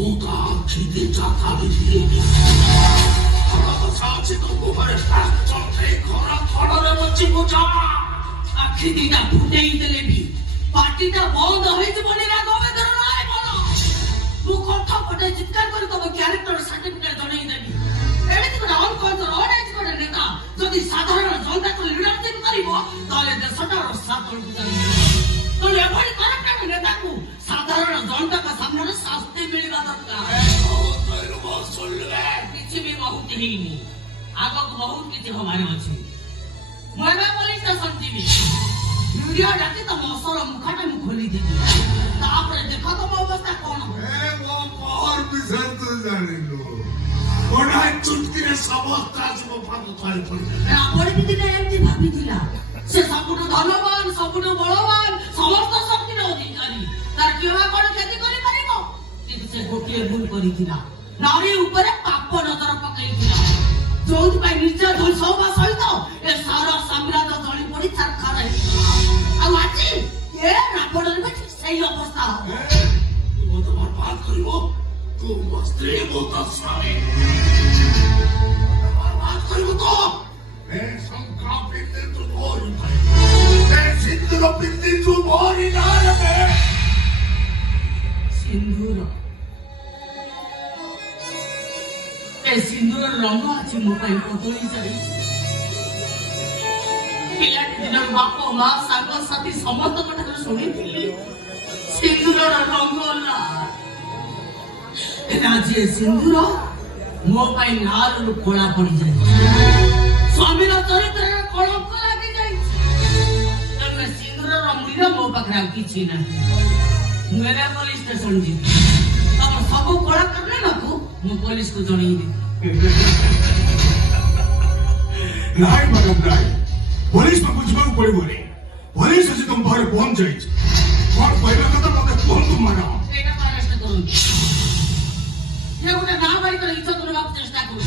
뭐가 기대자 다르지. 하나도 사치도 고발을 다 정태에 걸어내면 친구자. 기대자 부대인들레비 ପାର୍ଟିଟା ବନ୍ଦ ହେଇଯିବନି ନା ଗୋବିନ୍ଦର ରାୟ ବୋଲ ମୁଁ କଣ୍ଠ ପଟେ ଚିତ୍କାର କରି ତମ କ୍ୟାରେକ୍ଟର ସାର୍ଟିଫିକେଟ ଜଣେଇ ଦେବି ଏମିତି ଗୋଟେ ଅନକଲଚର ଅନେକ ଗୋଟେ ନେତା ଯଦି ସାଧାରଣ ଜନତାକୁ ଲିଡରସିପ କରିବ ତାହେଲେ ଦେଶଟାର ସାତଳକୁ ଚାଲିବ ତେଣୁ ଏଭଳି କରପ୍ଟେଡ୍ ନେତାକୁ ସାଧାରଣ ଜନତାଙ୍କ ସାମ୍ନାରେ ଶାସ୍ତି ମିଳିବା ଦରକାର କିଛି ବି ବହୁତ ହେଇନି ଆଗକୁ ବହୁତ କିଛି ହବାର ଅଛି ମୁଁ ଏବେ ପୋଲିସ ଷ୍ଟେସନ ଯିବି वीडियो डाके तो मौसर मुखाटा में खोली देगी तापरे देखो तो अवस्था कौन हो वो और विषय तो जाने लो ओडा चुटकी रे समस्ता सब फाटू थाली पड़ी आपरे भी दिने एमती भाबी दिला से सबुनो धनवान सबुनो बलवान समस्त शक्ति रो अधिकारी तार केवा कोन खेती करि परिबो किंतु से गोटिए भूल करि दिला नारी ऊपर पाप नजर पकई दिला जोत पाई निर्जय धोल सोबा सहित ए सारा साम्राज्य जळी पड़ी छरखा रही आवाजी ये रापड़न में सही अवस्था हो तू तो बर्बाद करिवो तू मस्ती बोता स्वामी बर्बाद करिवो तो ए संग्राम पिंदे तू बोरी ए सिंदूर पिंदे तू बोरी ना रे सिंदूर ए सिंदूर रंग अछि मोबाइल पतोई जाई पिला बाप माँ सांग साथी समस्त शुणी सिंदूर रंग आज सिंदूर मो नालू कला पड़ जाए स्वामी चरित्र कलंक लगी जाए सिंदूर मुड़ी मो पाखे कि ना मुझे पुलिस स्टेशन जी तम सब कला करने मु पुलिस को जनईबी नाई मैडम नाई पुलिस में बुझा पड़ो पुलिस आज तुम पाखे पहुंच जाए कौन कहना कथा मत कहतु मैडम ये गोटे नाबालिक इज्जत नेबाक चेष्टा करूँ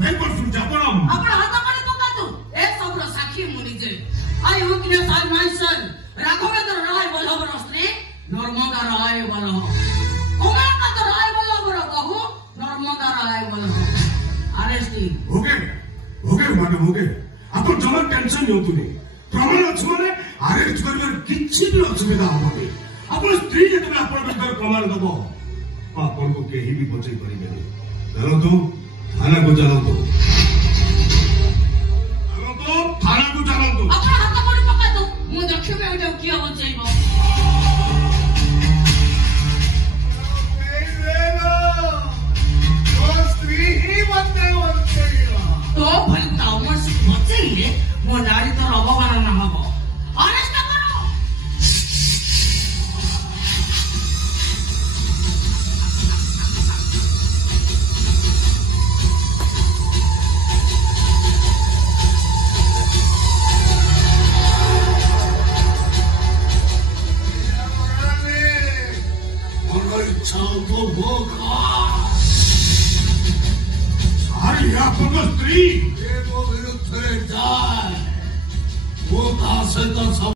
मैं पर सुन जापनम आपण हाथ पानी पकातु ए सबरो साक्षी मु निजे I witness I myself Raghavendra Rai वल्लभर स्त्री नर्मदा राय वल्लभ कमलाकांत राय वल्लभर बहु Narmada Rai Vallabh arresting okay madam okay आपण जमा टेंशन नियंतुनी प्रमाण अछि माने अरेस्ट करबार किछि भी असुविधा होबे आपण स्त्री जेतबे आपण विरुद्ध प्रमाण दबो आपण को केही भी बचै परिबेनी चलो तो थाना को चलो तो थाना को चलो तो आपण हाथ पानी पका दो मु देखबे आ जाऊ किया बचैबो तो स्त्री ही बचैबो तो भलता हमर से बचैले मो नारी तो अवमान ना हबो अरेस्ट करो तो भोगा सारी अपन स्त्री विरुद्ध जाए वो से तो